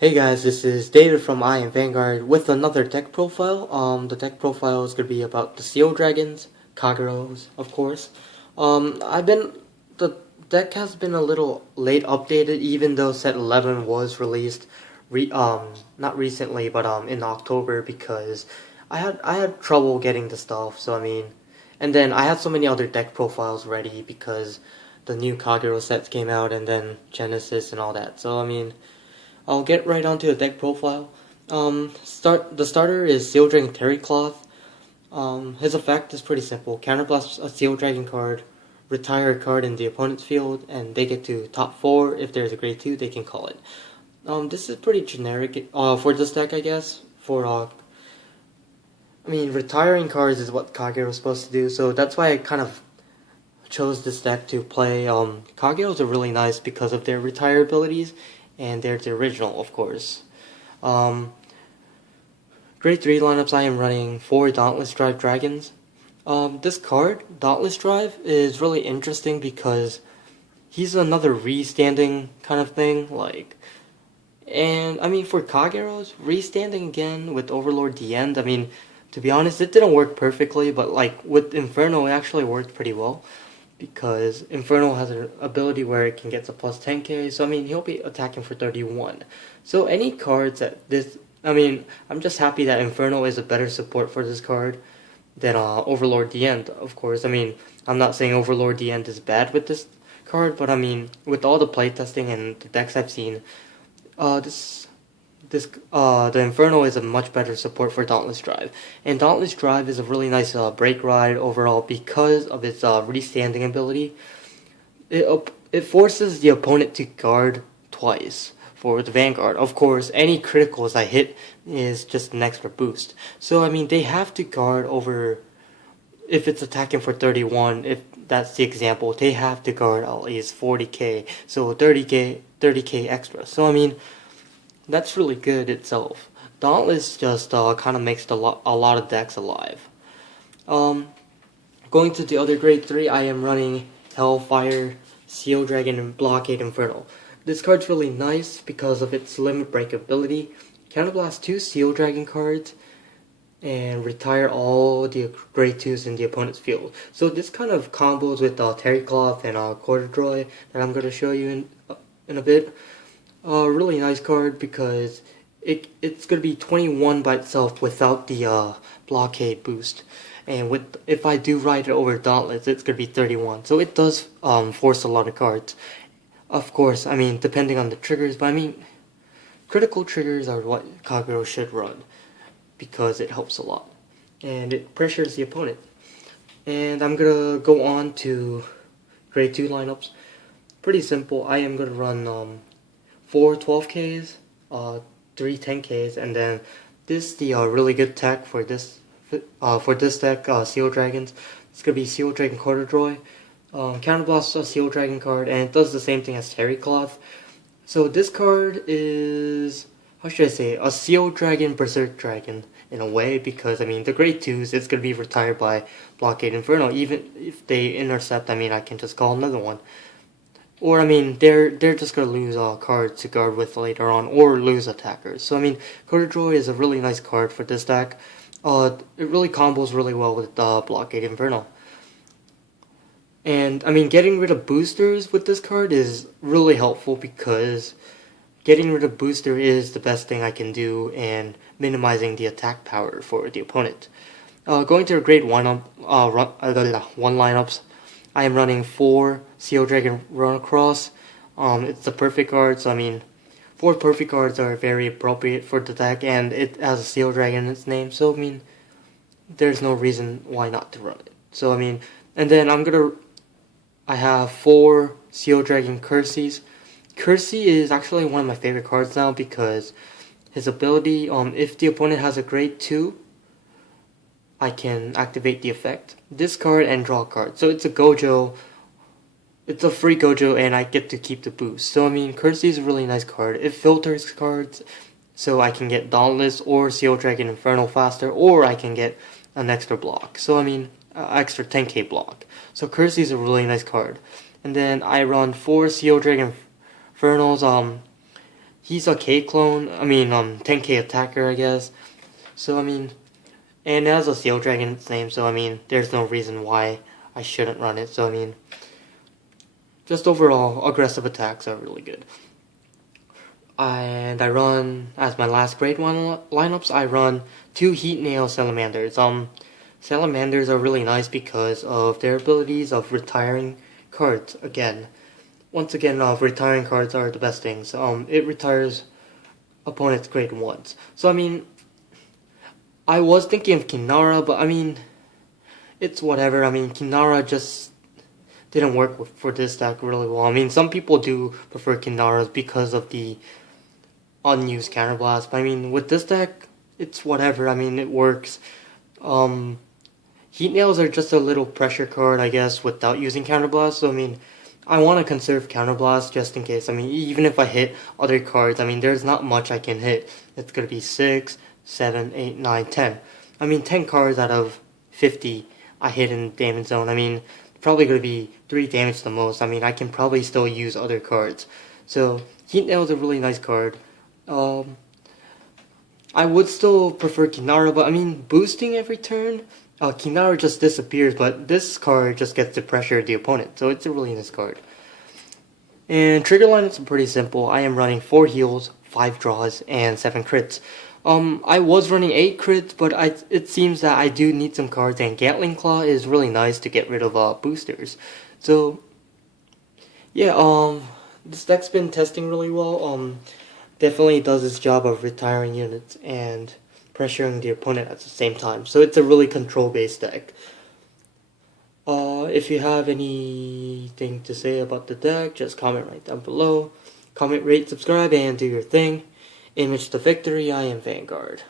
Hey guys, this is David from I Am Vanguard with another deck profile. The deck profile is going to be about the Seal Dragons, Kageros, of course. The deck has been a little late updated, even though set 11 was released, not recently, but in October, because I had trouble getting the stuff. And then I had so many other deck profiles ready because the new Kagero sets came out, and then Genesis and all that. I'll get right onto the deck profile. The starter is Seal Dragon Terry Cloth. His effect is pretty simple. Counterblast a Seal Dragon card, retire a card in the opponent's field, and they get to top 4. If there's a grade 2, they can call it. This is pretty generic for this deck, I guess. Retiring cards is what Kagero is supposed to do, so that's why I kind of chose this deck to play. Kageros are really nice because of their retire abilities, and they're the original, of course. Grade 3 lineups, I am running 4 Dauntless Drive Dragons. This card, Dauntless Drive, is really interesting because he's another re-standing kind of thing, for Kageros, re-standing again with Overlord the End, to be honest, it didn't work perfectly, but with Inferno, it actually worked pretty well. Because Inferno has an ability where it can get to plus 10k, so he'll be attacking for 31. So any cards that I'm just happy that Inferno is a better support for this card than Overlord the End, of course. I'm not saying Overlord the End is bad with this card, but with all the playtesting and the decks I've seen, the Inferno is a much better support for Dauntless Drive. And Dauntless Drive is a really nice break ride overall because of its restanding ability. It forces the opponent to guard twice for the Vanguard. Of course, any criticals I hit is just an extra boost. So, they have to guard over, if it's attacking for 31, if that's the example, they have to guard at least 40k, so 30k extra. So, that's really good itself. Dauntless just kind of makes a lot of decks alive. Going to the other grade 3, I am running Hellfire, Seal Dragon, and Blockade Inferno. This card's really nice because of its limit break ability. Counterblast 2 Seal Dragon cards and retire all the grade 2s in the opponent's field. So this kind of combos with Terry Cloth and Corduroy that I'm going to show you in a bit. Really nice card because it's going to be 21 by itself without the blockade boost, and if I do ride it over Dauntless, it's going to be 31. So it does force a lot of cards. Of course, depending on the triggers, but critical triggers are what Kagero should run because it helps a lot and it pressures the opponent. And I'm gonna go on to grade 2 lineups. Pretty simple. I am gonna run 4 12Ks, 3 10Ks, and then this the really good tech for this deck, Seal Dragons. It's gonna be Seal Dragon Corduroy, Counterblast a Seal Dragon card, and it does the same thing as Terry Cloth. So this card is, how should I say, a Seal Dragon Berserk Dragon in a way, because the grade 2s, it's gonna be retired by Blockade Inferno. Even if they intercept, I can just call another one. Or, they're just going to lose cards to guard with later on, or lose attackers. So, Corduroy is a really nice card for this deck. It really combos really well with Blockade Inferno. And, getting rid of boosters with this card is really helpful because getting rid of booster is the best thing I can do in minimizing the attack power for the opponent. Going to the grade 1 lineups, I am running 4 Seal Dragon Run Across. It's the perfect card, so 4 perfect cards are very appropriate for the deck, and it has a Seal Dragon in its name, so there's no reason why not to run it. So and then I have 4 Seal Dragon Curses. Cursey is actually one of my favorite cards now because his ability, if the opponent has a grade 2, I can activate the effect, discard, and draw a card. So it's a Gojo. It's a free Gojo, and I get to keep the boost. So, Cursey is a really nice card. It filters cards, so I can get Dauntless or Seal Dragon Inferno faster, or I can get an extra block. So, extra 10k block. So, Cursey is a really nice card. And then I run 4 Seal Dragon Infernals. he's a K clone, 10k attacker, I guess. So, and it has a Seal Dragon in its name, so, there's no reason why I shouldn't run it. So, just overall, aggressive attacks are really good. And I run, as my last grade 1 lineups, I run 2 Heat Nail Salamanders. Salamanders are really nice because of their abilities of retiring cards. Once again, retiring cards are the best things. It retires opponent's grade 1s. So, I was thinking of Kinara, but, it's whatever. Kinara just didn't work for this deck really well. Some people do prefer Kinaras because of the unused counterblast, but with this deck, it's whatever. It works. Heat Nails are just a little pressure card, I guess, without using counterblast. So I want to conserve counterblast just in case. Even if I hit other cards, there's not much I can hit. It's gonna be 6, 7, 8, 9, 10. 10 cards out of 50 I hit in damage zone. Probably gonna be 3 damage the most. I can probably still use other cards. So Heat Nail is a really nice card. I would still prefer Kinara, but boosting every turn, Kinara just disappears, but this card just gets to pressure the opponent, so it's a really nice card. And trigger lineups are pretty simple. I am running 4 heals, 5 draws, and 7 crits. I was running 8 crits, but it seems that I do need some cards, and Gatling Claw is really nice to get rid of boosters. So, yeah, this deck's been testing really well. Definitely does its job of retiring units and pressuring the opponent at the same time. So it's a really control-based deck. If you have anything to say about the deck, just comment right down below. Comment, rate, subscribe, and do your thing. Image to victory, I am Vanguard.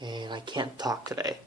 And I can't talk today.